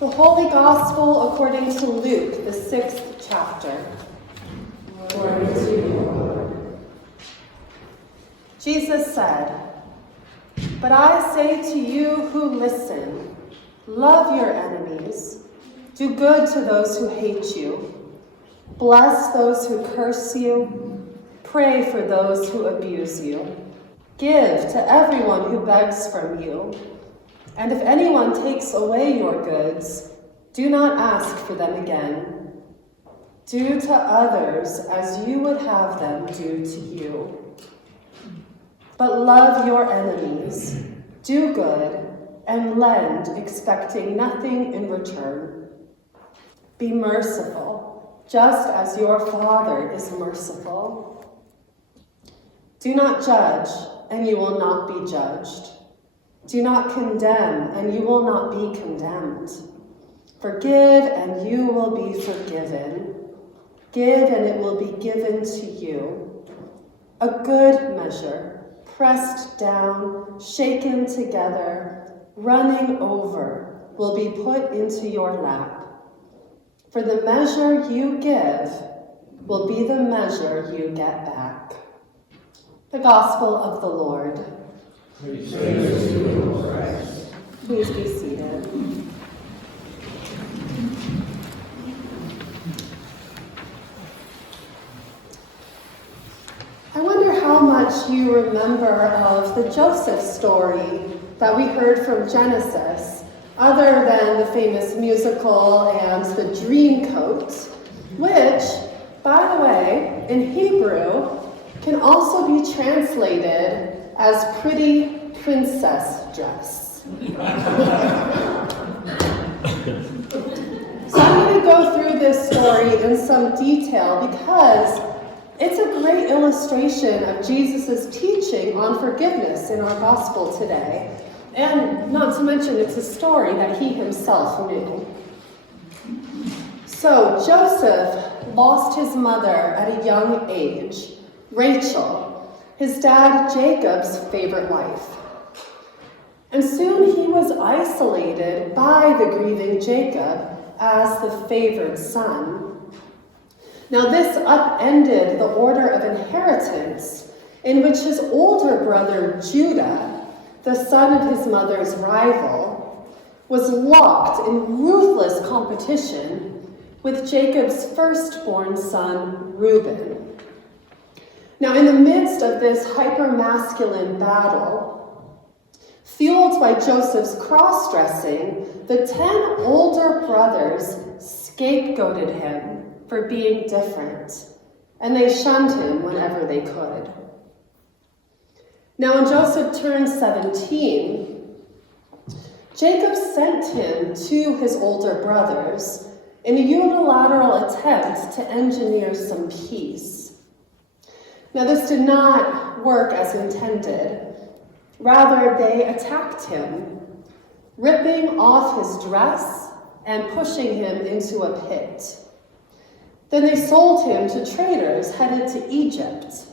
The Holy Gospel according to Luke, the 6th chapter. Glory to you, Lord. Jesus said, "But I say to you who listen, love your enemies, do good to those who hate you, bless those who curse you, pray for those who abuse you, give to everyone who begs from you. And if anyone takes away your goods, do not ask for them again. Do to others as you would have them do to you. But love your enemies, do good, and lend, expecting nothing in return. Be merciful, just as your Father is merciful. Do not judge, and you will not be judged. Do not condemn, and you will not be condemned. Forgive, and you will be forgiven. Give, and it will be given to you. A good measure, pressed down, shaken together, running over, will be put into your lap. For the measure you give will be the measure you get back." The Gospel of the Lord. Praise to you, O Christ. Please be seated. I wonder how much you remember of the Joseph story that we heard from Genesis, other than the famous musical and the dream coat, which, by the way, in Hebrew, can also be translated as pretty princess dress. So I'm going to go through this story in some detail because it's a great illustration of Jesus' teaching on forgiveness in our gospel today. And not to mention, it's a story that he himself knew. So Joseph lost his mother at a young age, Rachel, his dad Jacob's favorite wife. And soon he was isolated by the grieving Jacob as the favored son. Now this upended the order of inheritance in which his older brother Judah, the son of his mother's rival, was locked in ruthless competition with Jacob's firstborn son Reuben. Now, in the midst of this hyper-masculine battle, fueled by Joseph's cross-dressing, the 10 older brothers scapegoated him for being different, and they shunned him whenever they could. Now, when Joseph turned 17, Jacob sent him to his older brothers in a unilateral attempt to engineer some peace. Now, this did not work as intended. Rather, they attacked him, ripping off his dress and pushing him into a pit. Then they sold him to traders headed to Egypt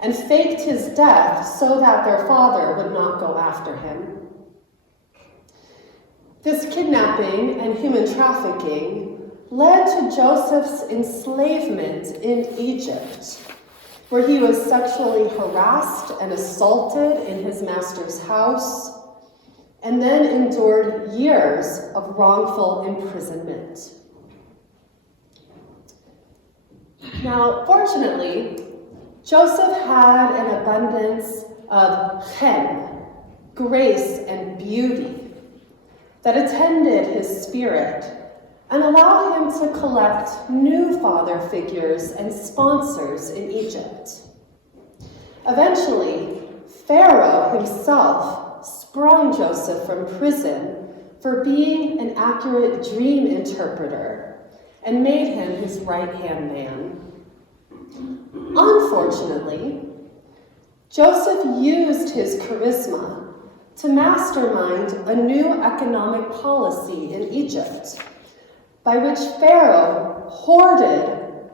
and faked his death so that their father would not go after him. This kidnapping and human trafficking led to Joseph's enslavement in Egypt, where he was sexually harassed and assaulted in his master's house, and then endured years of wrongful imprisonment. Now, fortunately, Joseph had an abundance of chen, grace and beauty, that attended his spirit and allowed him to collect new father figures and sponsors in Egypt. Eventually, Pharaoh himself sprung Joseph from prison for being an accurate dream interpreter and made him his right-hand man. Unfortunately, Joseph used his charisma to mastermind a new economic policy in Egypt, by which Pharaoh hoarded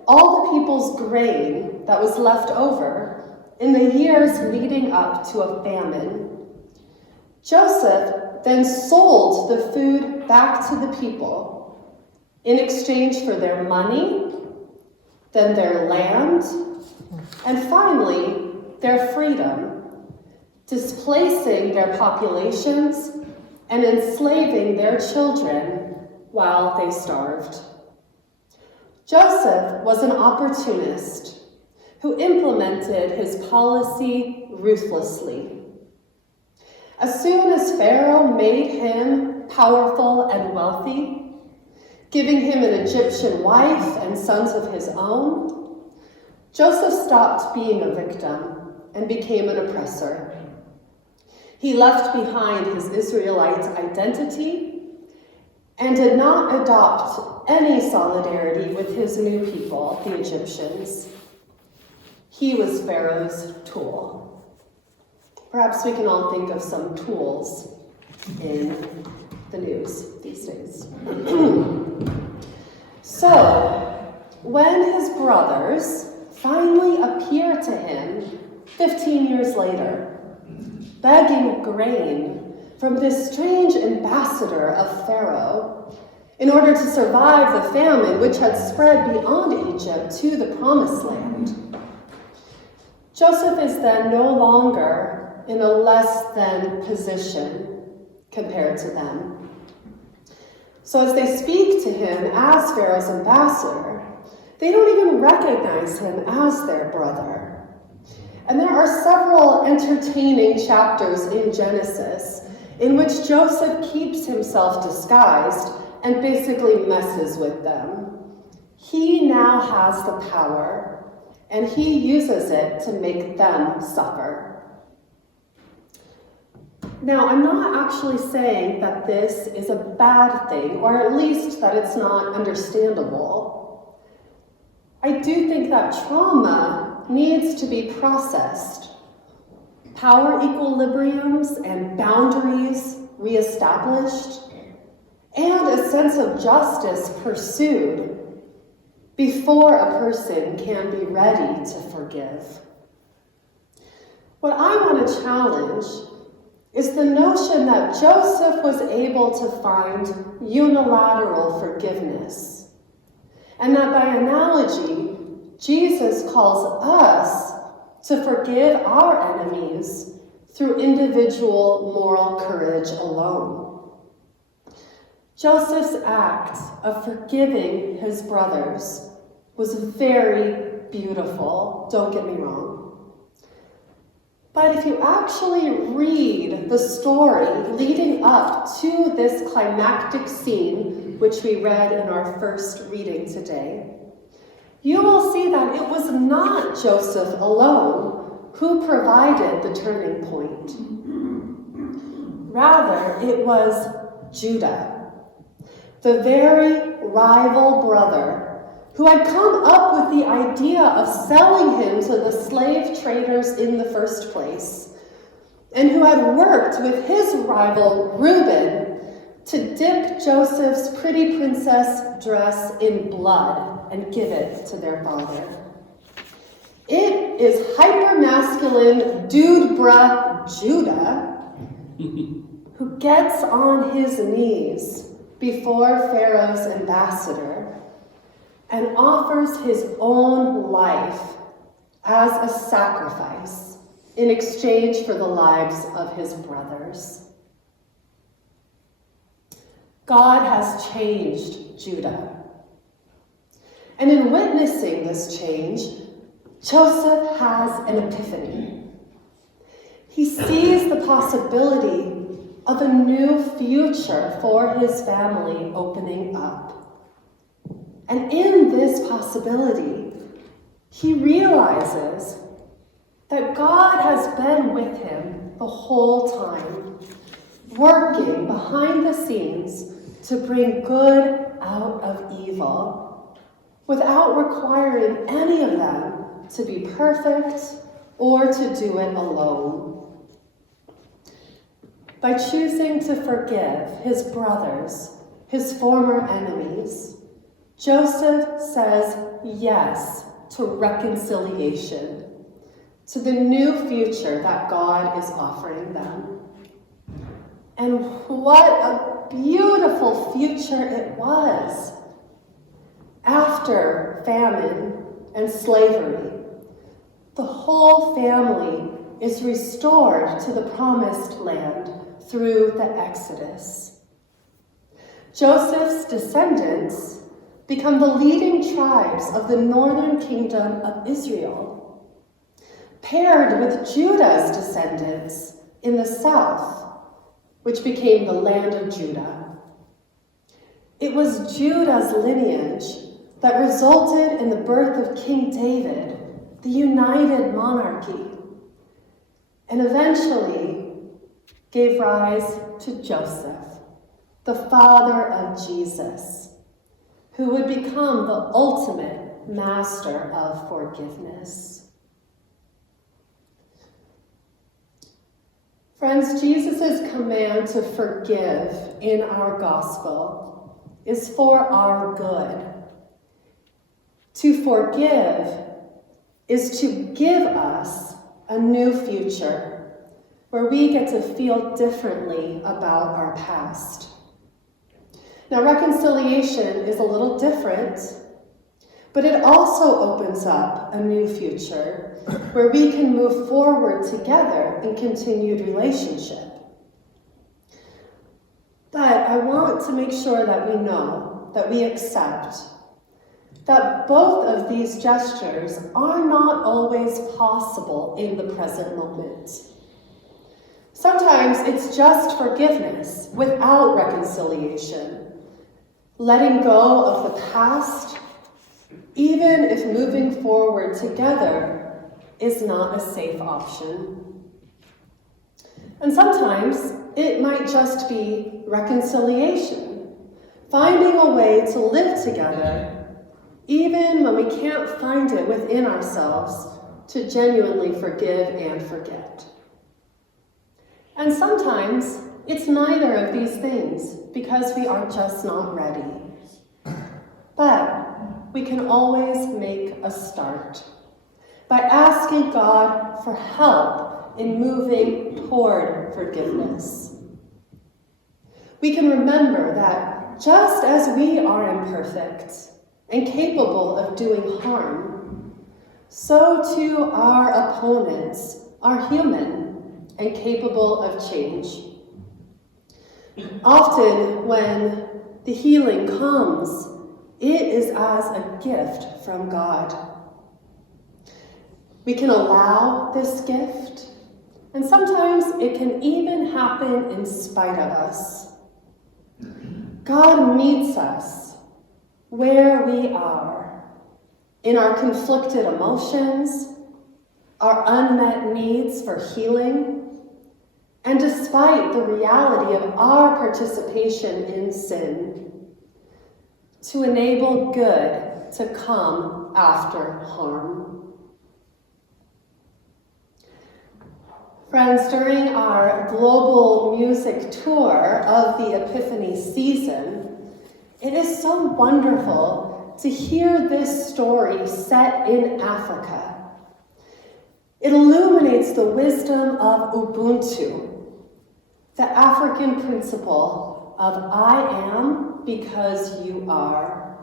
all the people's grain that was left over in the years leading up to a famine. Joseph then sold the food back to the people in exchange for their money, then their land, and finally, their freedom, displacing their populations and enslaving their children while they starved. Joseph was an opportunist who implemented his policy ruthlessly. As soon as Pharaoh made him powerful and wealthy, giving him an Egyptian wife and sons of his own, Joseph stopped being a victim and became an oppressor. He left behind his Israelite identity and did not adopt any solidarity with his new people, the Egyptians. He was Pharaoh's tool. Perhaps we can all think of some tools in the news these days. So, when his brothers finally appear to him 15 years later, begging grain from this strange ambassador of Pharaoh in order to survive the famine which had spread beyond Egypt to the promised land, Joseph is then no longer in a less than position compared to them. So as they speak to him as Pharaoh's ambassador, they don't even recognize him as their brother. And there are several entertaining chapters in Genesis in which Joseph keeps himself disguised and basically messes with them. He now has the power, and he uses it to make them suffer. Now, I'm not actually saying that this is a bad thing, or at least that it's not understandable. I do think that trauma needs to be processed, power equilibriums and boundaries reestablished, and a sense of justice pursued before a person can be ready to forgive. What I want to challenge is the notion that Joseph was able to find unilateral forgiveness, and that by analogy, Jesus calls us to forgive our enemies through individual moral courage alone. Joseph's act of forgiving his brothers was very beautiful, don't get me wrong. But if you actually read the story leading up to this climactic scene, which we read in our first reading today, you will see that it was not Joseph alone who provided the turning point. Rather, it was Judah, the very rival brother who had come up with the idea of selling him to the slave traders in the first place, and who had worked with his rival Reuben to dip Joseph's pretty princess dress in blood and give it to their father. It is hyper-masculine dude bruh Judah who gets on his knees before Pharaoh's ambassador and offers his own life as a sacrifice in exchange for the lives of his brothers. God has changed Judah. And in witnessing this change, Joseph has an epiphany. He sees the possibility of a new future for his family opening up. And in this possibility, he realizes that God has been with him the whole time, working behind the scenes to bring good out of evil, without requiring any of them to be perfect or to do it alone. By choosing to forgive his brothers, his former enemies, Joseph says yes to reconciliation, to the new future that God is offering them. And what a beautiful future it was. After famine and slavery, the whole family is restored to the promised land through the Exodus. Joseph's descendants become the leading tribes of the northern kingdom of Israel, paired with Judah's descendants in the south, which became the land of Judah. It was Judah's lineage that resulted in the birth of King David, the united monarchy, and eventually gave rise to Joseph, the father of Jesus, who would become the ultimate master of forgiveness. Friends, Jesus' command to forgive in our gospel is for our good. To forgive is to give us a new future where we get to feel differently about our past. Now, reconciliation is a little different, but it also opens up a new future where we can move forward together in continued relationship. But I want to make sure that we know, that we accept, that both of these gestures are not always possible in the present moment. Sometimes it's just forgiveness without reconciliation, letting go of the past, even if moving forward together is not a safe option. And sometimes it might just be reconciliation, finding a way to live together even when we can't find it within ourselves to genuinely forgive and forget. And sometimes it's neither of these things because we are just not ready. But we can always make a start by asking God for help in moving toward forgiveness. We can remember that just as we are imperfect and capable of doing harm, so too our opponents are human and capable of change. Often when the healing comes, it is as a gift from God. We can allow this gift, and sometimes it can even happen in spite of us. God meets us where we are, in our conflicted emotions, our unmet needs for healing, and despite the reality of our participation in sin, to enable good to come after harm. Friends, during our global music tour of the Epiphany season, it is so wonderful to hear this story set in Africa. It illuminates the wisdom of Ubuntu, the African principle of I am because you are.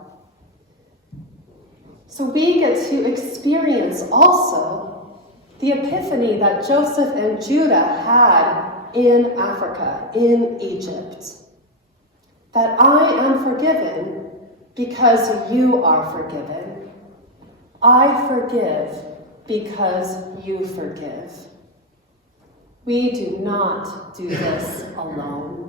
So we get to experience also the epiphany that Joseph and Judah had in Africa, in Egypt. That I am forgiven because you are forgiven. I forgive because you forgive. We do not do this alone.